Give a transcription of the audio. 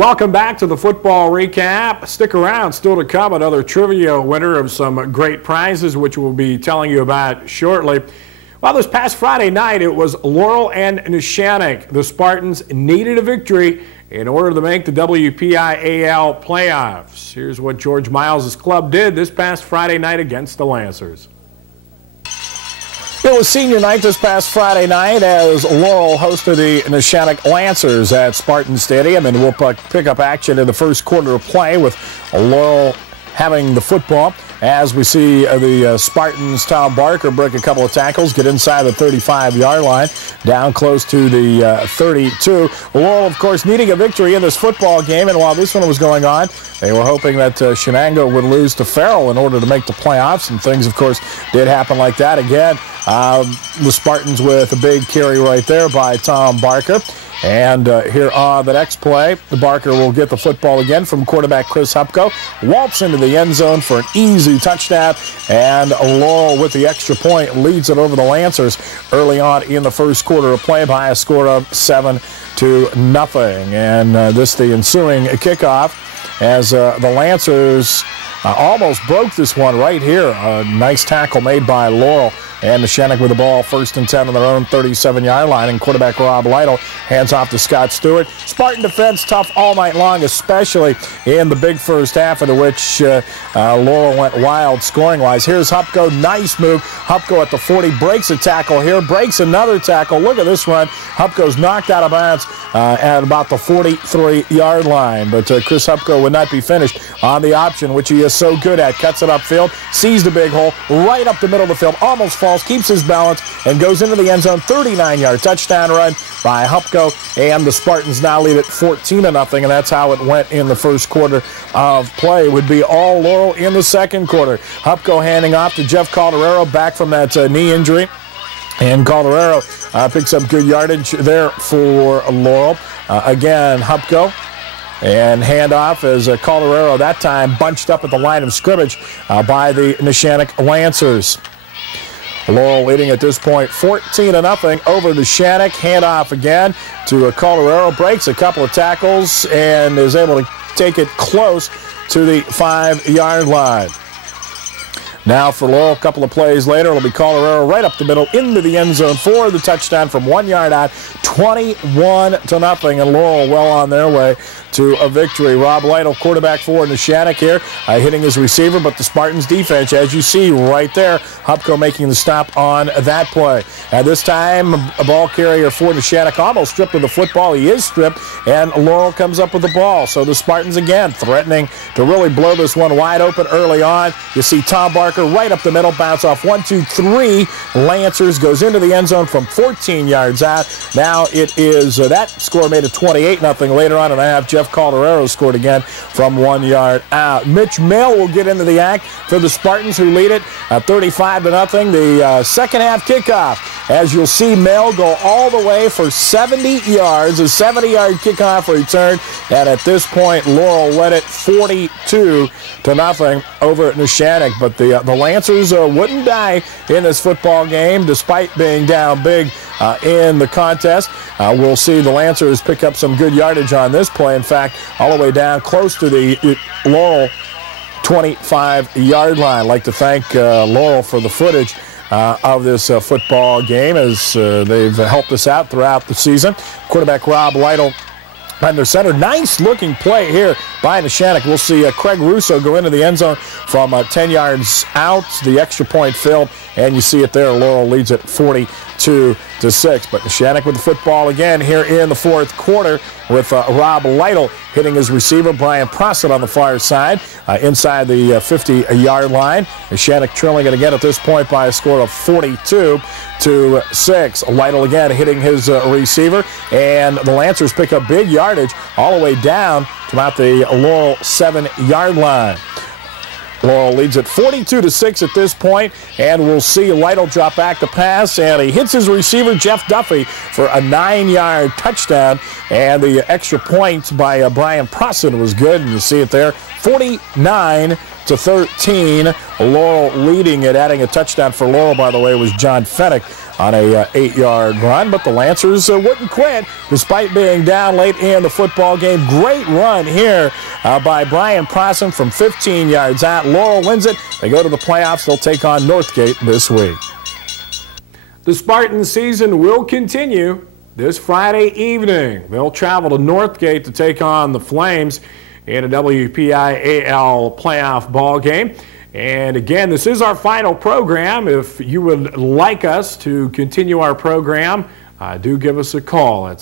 Welcome back to the football recap. Stick around, still to come, another trivia winner of some great prizes, which we'll be telling you about shortly. Well, this past Friday night, it was Laurel and Neshannock. The Spartans needed a victory in order to make the WPIAL playoffs. Here's what George Miles' club did this past Friday night against the Lancers. It was senior night this past Friday night as Laurel hosted the Neshannock Lancers at Spartan Stadium, and we'll pick up action in the first quarter of play with Laurel having the football. As we see the Spartans, Tom Barker break a couple of tackles, get inside the 35-yard line, down close to the 32. Laurel, of course, needing a victory in this football game, and while this one was going on, they were hoping that Neshannock would lose to Farrell in order to make the playoffs, and things, of course, did happen like that. Again, the Spartans with a big carry right there by Tom Barker. And here on the next play, the Barker will get the football again from quarterback Chris Hupko. Waltz into the end zone for an easy touchdown. And Laurel with the extra point leads it over the Lancers early on in the first quarter of play by a score of 7-0. And this the ensuing kickoff as the Lancers almost broke this one right here. A nice tackle made by Laurel. And Neshannock with the ball, 1st and 10 on their own 37-yard line, and quarterback Rob Lytle hands off to Scott Stewart. Spartan defense tough all night long, especially in the big first half, into which Laurel went wild scoring-wise. Here's Hupko, nice move. Hupko at the 40, breaks a tackle here, breaks another tackle. Look at this run. Hupko's knocked out of bounds at about the 43-yard line, but Chris Hupko would not be finished on the option, which he is so good at. Cuts it upfield, sees the big hole, right up the middle of the field, almost falls, keeps his balance, and goes into the end zone. 39-yard touchdown run by Hupko, and the Spartans now lead at 14-0, and that's how it went in the first quarter of play. It would be all Laurel in the second quarter. Hupko handing off to Jeff Calderero, back from that knee injury. And Calderero picks up good yardage there for Laurel. Again, Hupko. And handoff as Calderero that time bunched up at the line of scrimmage by the Neshannock Lancers. Laurel leading at this point 14-0 over Neshannock. Handoff again to Calderero. Breaks a couple of tackles and is able to take it close to the 5-yard line. Now for Laurel, a couple of plays later, it'll be Calderero right up the middle into the end zone for the touchdown from 1 yard out, 21-0, and Laurel well on their way to a victory. Rob Lytle, quarterback for Neshannock here, hitting his receiver, but the Spartans defense, as you see right there, Hupko making the stop on that play. At this time, a ball carrier for Neshannock almost stripped of the football. He is stripped, and Laurel comes up with the ball. So the Spartans again threatening to really blow this one wide open early on. You see Tom Barker right up the middle, bounce off 1, 2, 3. Lancers goes into the end zone from 14 yards out. Now it is that score made it 28-0 later on, and I have Jeff Calderero scored again from 1 yard out. Mitch Mail will get into the act for the Spartans, who lead it 35-0. The second half kickoff. As you'll see, Mail go all the way for 70 yards, a 70-yard kickoff return, and at this point, Laurel led it 42-0 over Neshannock. But the Lancers wouldn't die in this football game, despite being down big in the contest. We'll see the Lancers pick up some good yardage on this play. In fact, all the way down close to the Laurel 25-yard line. I'd like to thank Laurel for the footage of this football game, as they've helped us out throughout the season. Quarterback Rob Lytle under center. Nice looking play here by Neshannock. We'll see Craig Russo go into the end zone from 10 yards out. The extra point filled, and you see it there. Laurel leads it 42-6. But Neshannock with the football again here in the fourth quarter with Rob Lytle hitting his receiver, Brian Prossett, on the far side inside the 50-yard line. Neshannock trailing it again at this point by a score of 42-6. Lytle again hitting his receiver, and the Lancers pick up big yardage all the way down to about the Laurel 7-yard line. Laurel leads at 42-6 at this point, and we'll see Lytle drop back to pass, and he hits his receiver, Jeff Duffy, for a 9-yard touchdown, and the extra point by Brian Prossett was good, and you see it there, 49-13. Laurel leading it. Adding a touchdown for Laurel, by the way, was John Fennick on a 8-yard run, but the Lancers wouldn't quit despite being down late in the football game. Great run here by Brian Prossen from 15 yards out. Laurel wins it. They go to the playoffs. They'll take on Northgate this week. The Spartans season will continue this Friday evening. They'll travel to Northgate to take on the Flames in a WPIAL playoff ball game. And again, this is our final program. If you would like us to continue our program, do give us a call at